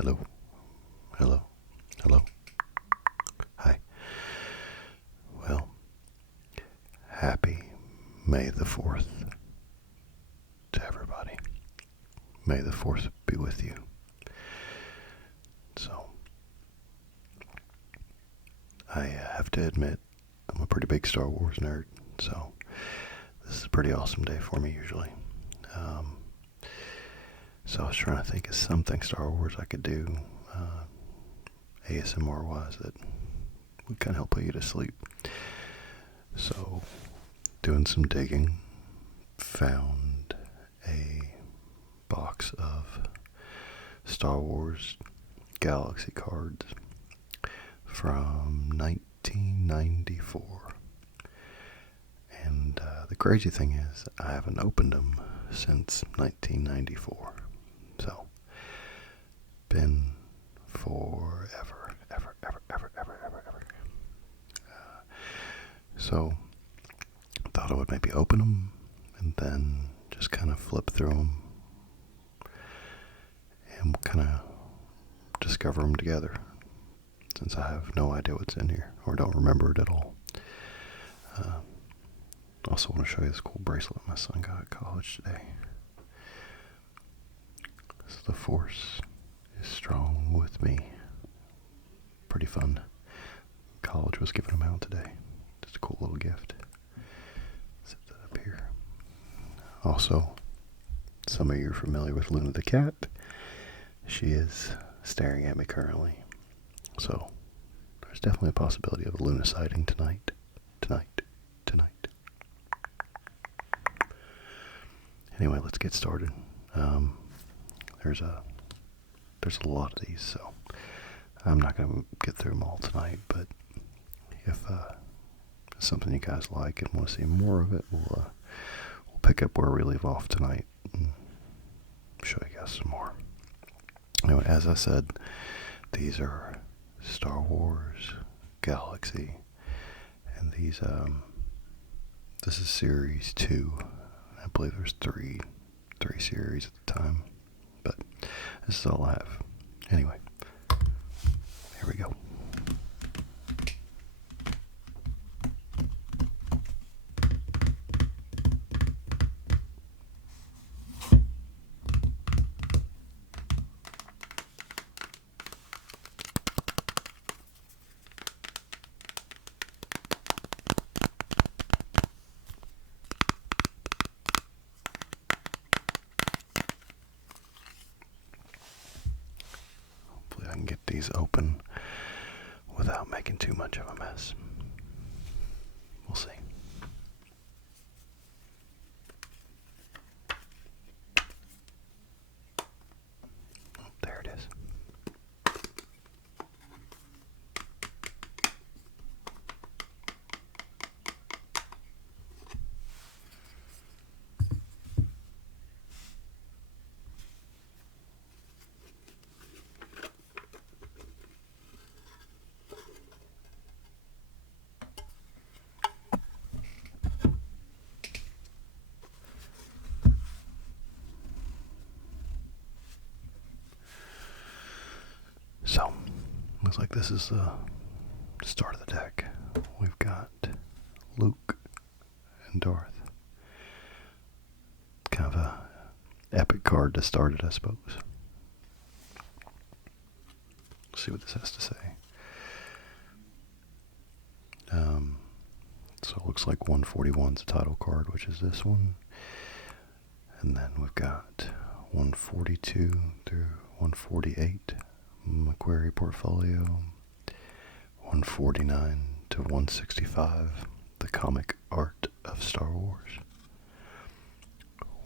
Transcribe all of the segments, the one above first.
Hello, hello, hello. Hi. Well, happy May the 4th to everybody. May the 4th be with you. So, I have to admit, I'm a pretty big Star Wars nerd, so this is a pretty awesome day for me usually. Um, so I was trying to think of something Star Wars I could do ASMR wise that would kind of help put you to sleep. So, doing some digging, found a box of Star Wars Galaxy cards from 1994. And the crazy thing is, I haven't opened them since 1994. So, been forever, ever. So, thought I would maybe open them and then just kind of flip through them and kind of discover them together, since I have no idea what's in here or don't remember it at all. Also want to show you this cool bracelet my son got at college today. The Force is strong with me. Pretty fun. College was giving them out today. Just a cool little gift. Set that up here. Also, some of you are familiar with Luna the cat. She is staring at me currently. So, there's definitely a possibility of a Luna sighting tonight. Anyway, let's get started. There's a lot of these, so I'm not going to get through them all tonight, but if it's something you guys like and want to see more of it, we'll pick up where we leave off tonight and show you guys some more. Anyway, as I said, these are Star Wars Galaxy, and these this is series 2. I believe there's three series at the time, but this is all I have. Anyway, here we go. Hopefully I can get these open without making too much of a mess. We'll see. Oh, there it is. So, looks like this is the start of the deck. We've got Luke and Darth. Kind of a epic card to start it, I suppose. Let's see what this has to say. So it looks like 141 is the title card, which is this one. And then we've got 142 through 148, McQuarrie Portfolio. 149 to 165, the comic art of Star Wars.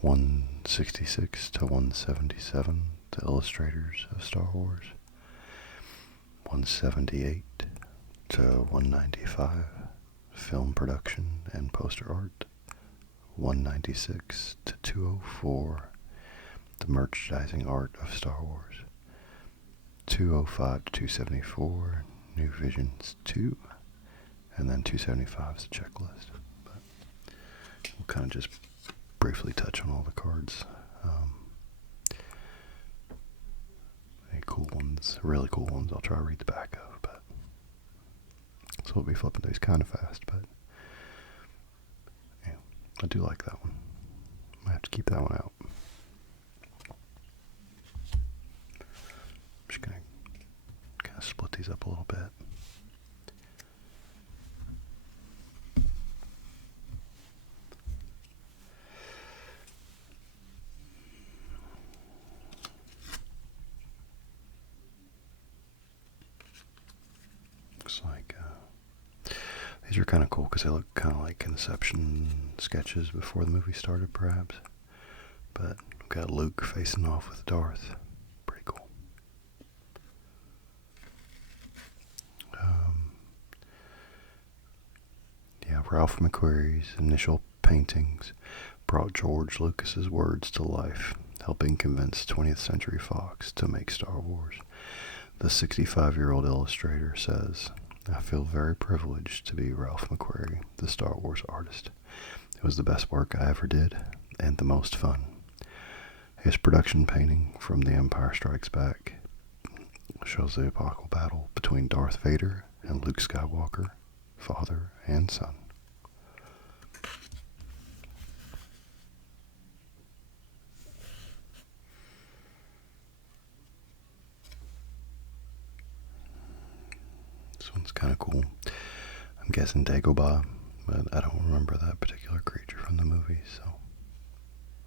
166 to 177, the illustrators of Star Wars. 178 to 195, film production and poster art. 196 to 204, the merchandising art of Star Wars. 205 to 274, New Visions 2, and then 275 is the checklist. But we'll kind of just briefly touch on all the cards. Any cool ones ones, really cool ones, I'll try to read the back of. But so we'll be flipping these kind of fast, but yeah, I do like that one. I have to keep that one out. I'm just gonna kind of split these up a little bit. Looks like these are kind of cool because they look kind of like conception sketches before the movie started, perhaps. But we've got Luke facing off with Darth. Pretty cool. Yeah, Ralph McQuarrie's initial paintings brought George Lucas's words to life, helping convince 20th Century Fox to make Star Wars. The 65-year-old illustrator says, "I feel very privileged to be Ralph McQuarrie, the Star Wars artist. It was the best work I ever did, and the most fun." His production painting from The Empire Strikes Back shows the epochal battle between Darth Vader and Luke Skywalker, father and son. This one's kind of cool. I'm guessing Dagobah, but I don't remember that particular creature from the movie, so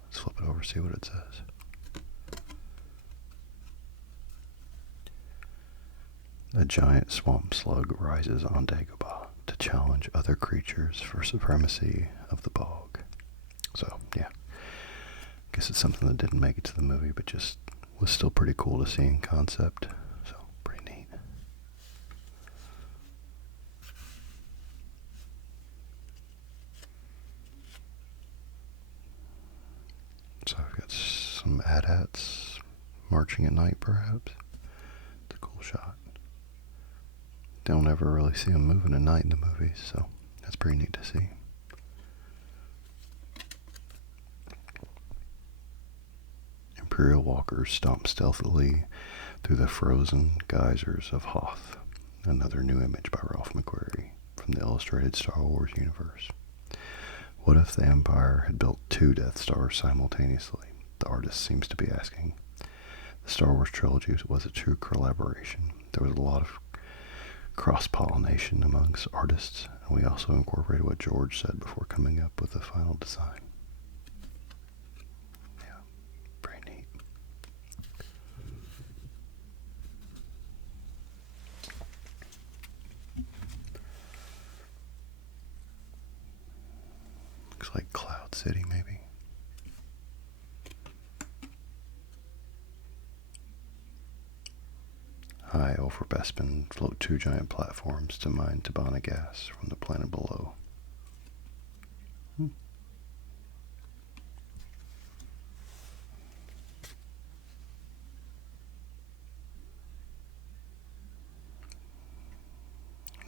let's flip it over, see what it says. A giant swamp slug rises on Dagobah to challenge other creatures for supremacy of the bog. So, yeah. I guess it's something that didn't make it to the movie, but just was still pretty cool to see in concept. So, pretty neat. So I've got some AT-ATs marching at night, perhaps. It's a cool shot. Don't ever really see them moving at night in the movies, so that's pretty neat to see. Imperial walkers stomp stealthily through the frozen geysers of Hoth, another new image by Ralph McQuarrie from the illustrated Star Wars universe. What if the Empire had built 2 Death Stars simultaneously? The artist seems to be asking. The Star Wars trilogy was a true collaboration. There was a lot of cross-pollination amongst artists, and we also incorporated what George said before coming up with the final design. Yeah, pretty neat. Looks like Cloud City, maybe. High over Bespin float 2 giant platforms to mine Tabana gas from the planet below. I'm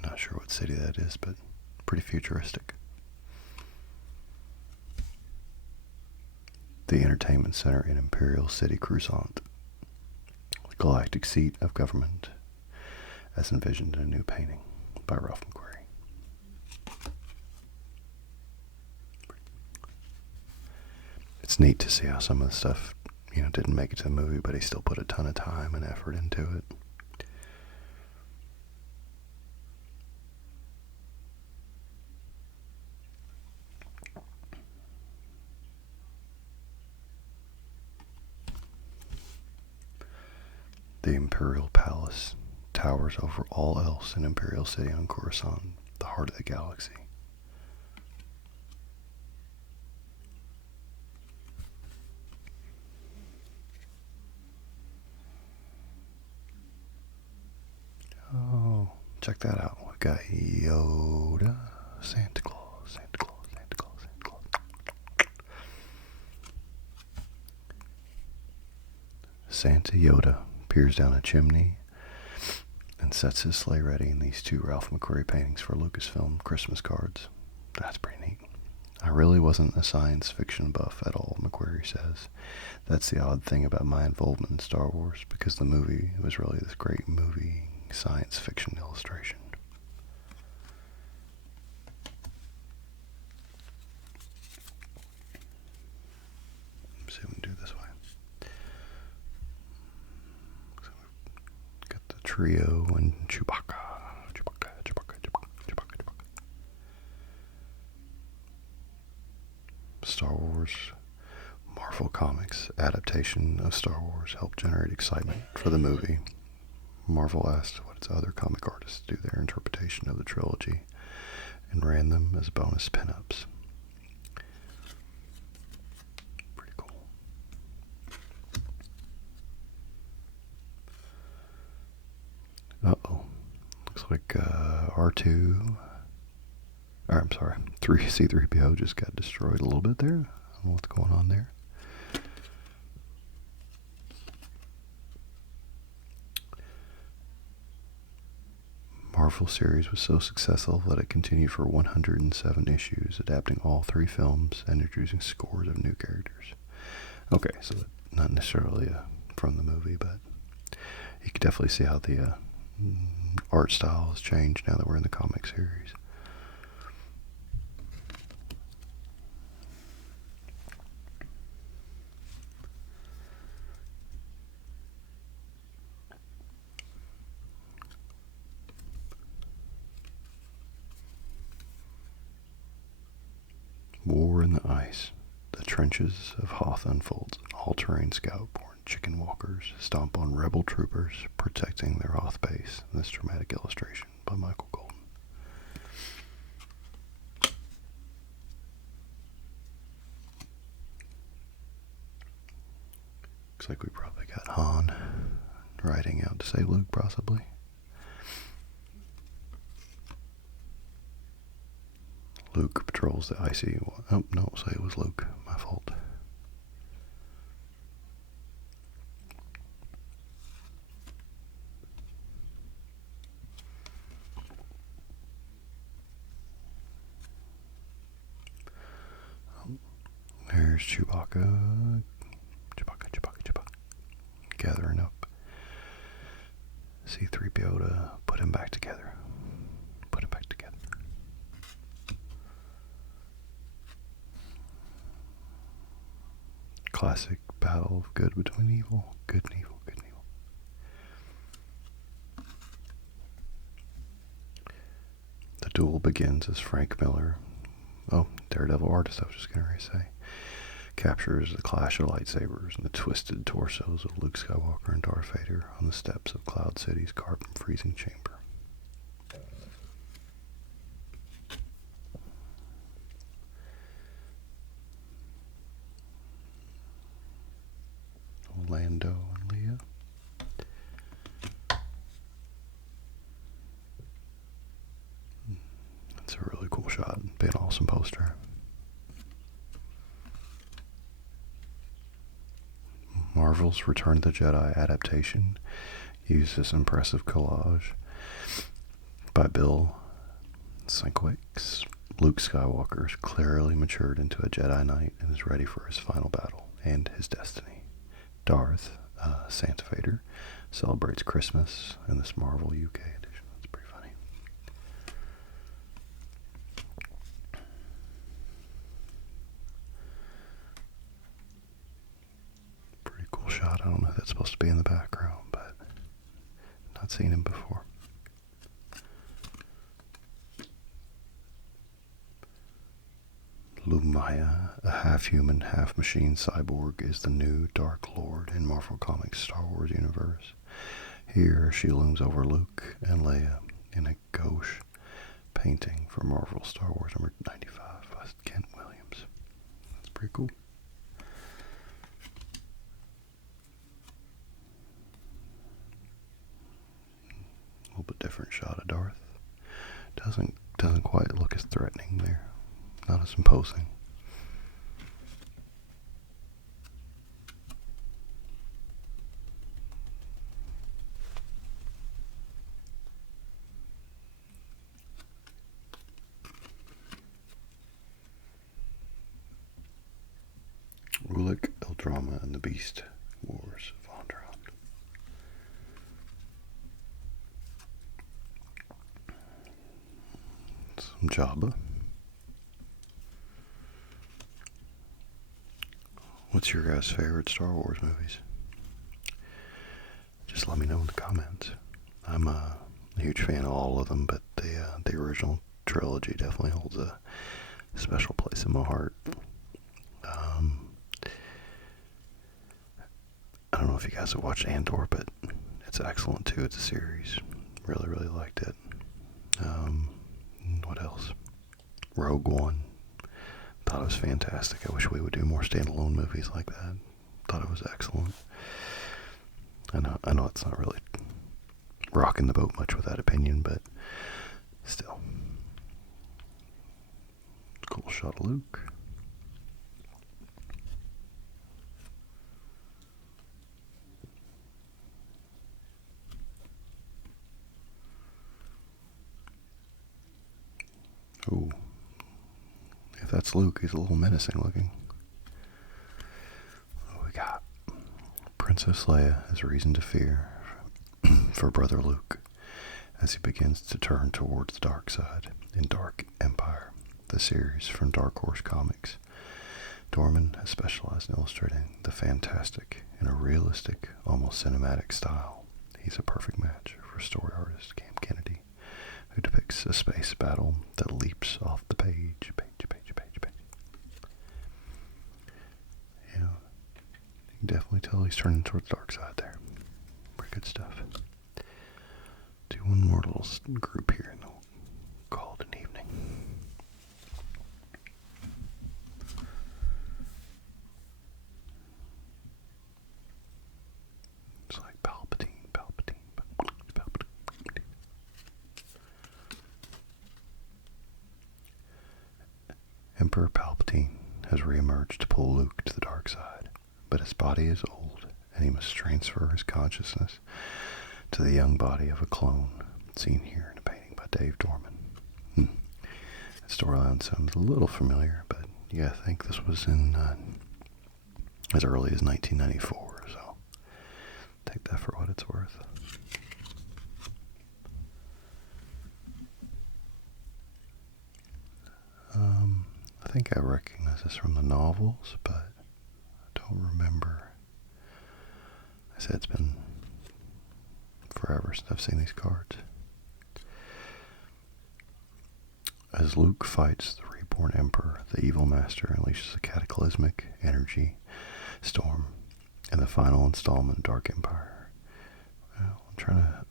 not sure what city that is, but pretty futuristic. The Entertainment Center in Imperial City, Coruscant. The galactic seat of government, as envisioned in a new painting by Ralph McQuarrie. It's neat to see how some of the stuff, didn't make it to the movie, but he still put a ton of time and effort into it. The Imperial Palace towers over all else in Imperial City on Coruscant, the heart of the galaxy. Oh, check that out. We've got Yoda, Santa Claus, Santa Claus, Santa Claus, Santa Claus. Santa Yoda peers down a chimney and sets his sleigh ready in these 2 Ralph McQuarrie paintings for Lucasfilm Christmas cards. That's pretty neat. I really wasn't a science fiction buff at all, McQuarrie says. That's the odd thing about my involvement in Star Wars, because the movie was really this great movie science fiction illustration. Let's see if we can do it this way. So we've got the trio and Chewbacca. Star Wars. Marvel Comics adaptation of Star Wars helped generate excitement for the movie. Marvel asked what its other comic artists do their interpretation of the trilogy and ran them as bonus pinups. Pretty cool. Uh-oh. Looks like R2... Or, I'm sorry, C-3PO just got destroyed a little bit there. I don't know what's going on there. Marvel series was so successful that it continued for 107 issues, adapting all 3 films and introducing scores of new characters. Okay, so not necessarily from the movie, but you can definitely see how the art style has changed now that we're in the comic series. War in the Ice. The trenches of Hoth unfolds. All-terrain scout-born chicken walkers stomp on rebel troopers protecting their Hoth base. This dramatic illustration by Michael Golden. Looks like we probably got Han riding out to save Luke, possibly. Luke patrols the icy... Oh, no, say it was Luke. My fault. There's Chewbacca. Chewbacca. Gathering up C-3PO to put him back together. Classic battle of good between evil. Good and evil. The duel begins as Frank Miller, Daredevil artist I was just going to say, captures the clash of lightsabers and the twisted torsos of Luke Skywalker and Darth Vader on the steps of Cloud City's carbon freezing chamber. Lando and Leia. That's a really cool shot. Be an awesome poster. Marvel's Return of the Jedi adaptation used this impressive collage by Bill Sienkiewicz. Luke Skywalker is clearly matured into a Jedi Knight and is ready for his final battle and his destiny. Darth, Santa Vader, celebrates Christmas in this Marvel UK edition. That's pretty funny. Pretty cool shot. I don't know if that's supposed to be in the background, but not seen him before. Lumaya, a half-human, half-machine cyborg, is the new Dark Lord in Marvel Comics' Star Wars universe. Here, she looms over Luke and Leia in a gouache painting for Marvel Star Wars number 95 by Kent Williams. That's pretty cool. A little bit different shot of Darth. Doesn't quite look as threatening there. Not as imposing. drama in the Beast Wars of Onderhand. Some Jabba. What's your guys' favorite Star Wars movies? Just let me know in the comments. I'm a huge fan of all of them, but the original trilogy definitely holds a special place in my heart. I don't know if you guys have watched Andor, but it's excellent too. It's a series. Really, really liked it. What else? Rogue One. Thought it was fantastic. I wish we would do more standalone movies like that. Thought it was excellent. I know it's not really rocking the boat much with that opinion, but still. Cool shot of Luke. Ooh. If that's Luke, he's a little menacing looking. What we got? Princess Leia has reason to fear for Brother Luke as he begins to turn towards the dark side in Dark Empire, the series from Dark Horse Comics. Dorman has specialized in illustrating the fantastic in a realistic, almost cinematic style. He's a perfect match for story artist Cam Kennedy, who depicts a space battle that leaps off the page. Yeah, you can definitely tell he's turning towards the dark side there. Pretty good stuff. Do one more little group here and we'll call it an evening. It's like Palpatine. Emperor Palpatine has reemerged to pull Luke to the dark side, but his body is old, and he must transfer his consciousness to the young body of a clone, seen here in a painting by Dave Dorman. That storyline sounds a little familiar, but yeah, I think this was in as early as 1994, so take that for what it's worth. I think I recognize this from the novels, but I don't remember. I said it's been forever since I've seen these cards. As Luke fights the reborn Emperor, the evil master unleashes a cataclysmic energy storm in the final installment of Dark Empire. Well,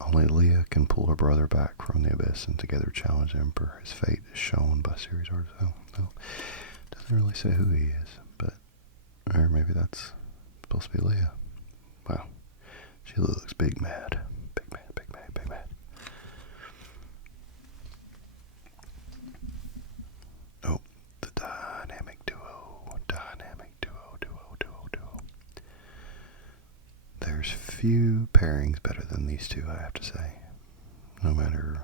only Leia can pull her brother back from the abyss and together challenge the Emperor. His fate is shown by series artists. Oh, no. Doesn't really say who he is, but, or maybe that's supposed to be Leia. Wow. She looks big mad. Big mad. Oh, the dynamic duo. There's few pairings better than these two, I have to say. No matter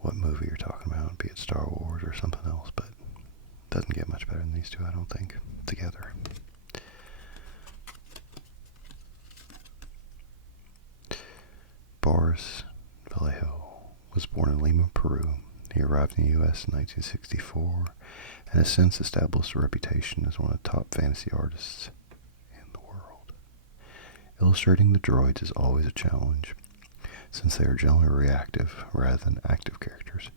what movie you're talking about, be it Star Wars or something else, but it doesn't get much better than these two, I don't think, together. Boris Vallejo was born in Lima, Peru. He arrived in the U.S. in 1964 and has since established a reputation as one of the top fantasy artists in the world. Illustrating the droids is always a challenge, since they are generally reactive rather than active characters.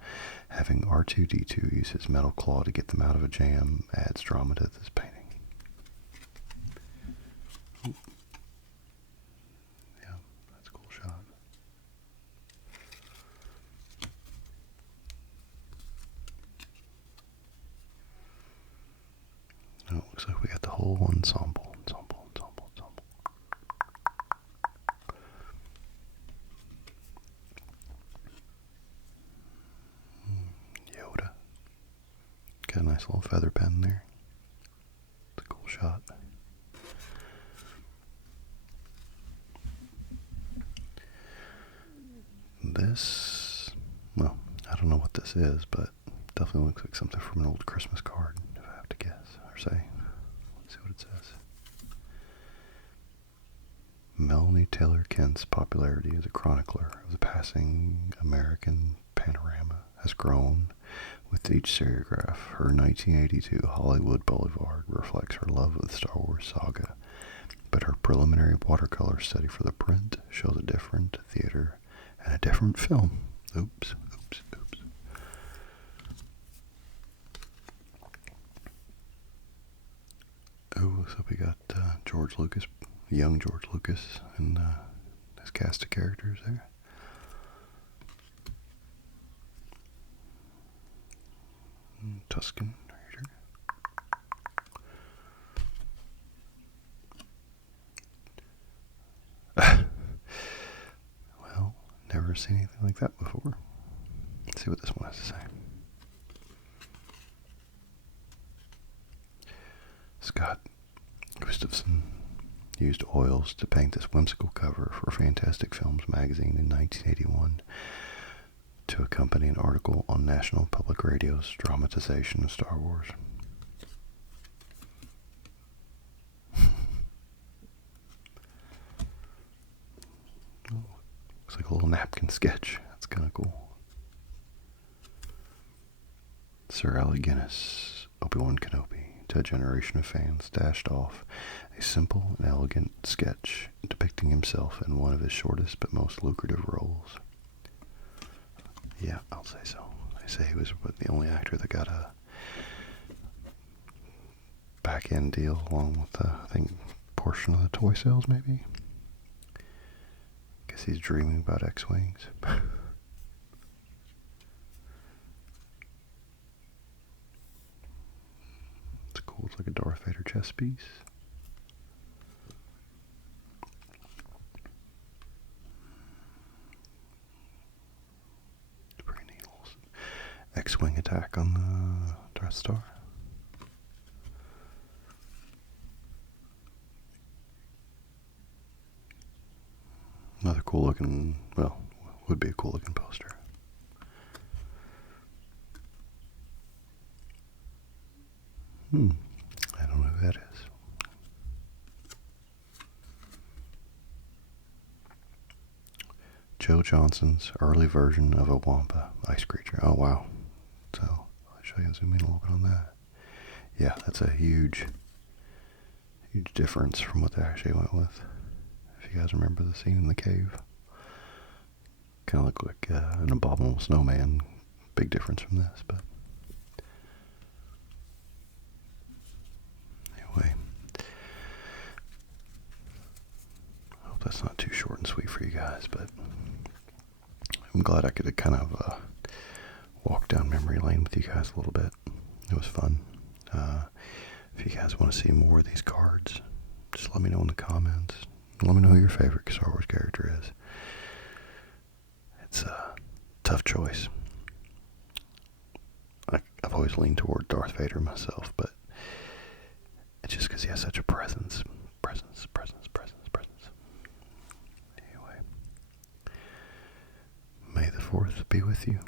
Having R2-D2 use his metal claw to get them out of a jam adds drama to this painting. Ooh. Yeah, that's a cool shot. Oh, it looks like we got the whole ensemble. Yoda. Got a nice little feather pen there. It's a cool shot. This, well, I don't know what this is, but definitely looks like something from an old Christmas card, if I have to guess, or say. Let's see what it says. Melanie Taylor Kent's popularity as a chronicler of the passing American panorama has grown with each serigraph. Her 1982 Hollywood Boulevard reflects her love of the Star Wars saga, but her preliminary watercolor study for the print shows a different theater and a different film. Oops, oops, oops. Oh, so we got George Lucas, young George Lucas, and his cast of characters there. Tusken Raider. Well, never seen anything like that before. Let's see what this one has to say. Scott Gustafson used oils to paint this whimsical cover for Fantastic Films magazine in 1981 to accompany an article on National Public Radio's dramatization of Star Wars. Looks like a little napkin sketch. That's kind of cool. Sir Alec Guinness, Obi-Wan Kenobi, to a generation of fans, dashed off a simple and elegant sketch depicting himself in one of his shortest but most lucrative roles. Yeah, I'll say so. They say he was the only actor that got a back-end deal along with the, I think, portion of the toy sales, maybe? Guess he's dreaming about X-Wings. It's cool. It's like a Darth Vader chess piece. It's pretty neat. X-Wing attack on the Death Star. Another cool looking, well, would be a cool looking poster. I don't know who that is. Joe Johnson's early version of a Wampa ice creature. Oh, wow. So, I'll show you, zoom in a little bit on that. Yeah, that's a huge difference from what they actually went with. If you guys remember the scene in the cave. Kind of look like an abominable snowman. Big difference from this, but anyway. I hope that's not too short and sweet for you guys, but I'm glad I could kind of walk down memory lane with you guys a little bit. It was fun. If you guys want to see more of these cards, just let me know in the comments. Let me know who your favorite Star Wars character is. It's a tough choice. I've always leaned toward Darth Vader myself, but it's just because he has such a presence. Presence. Anyway. May the 4th be with you.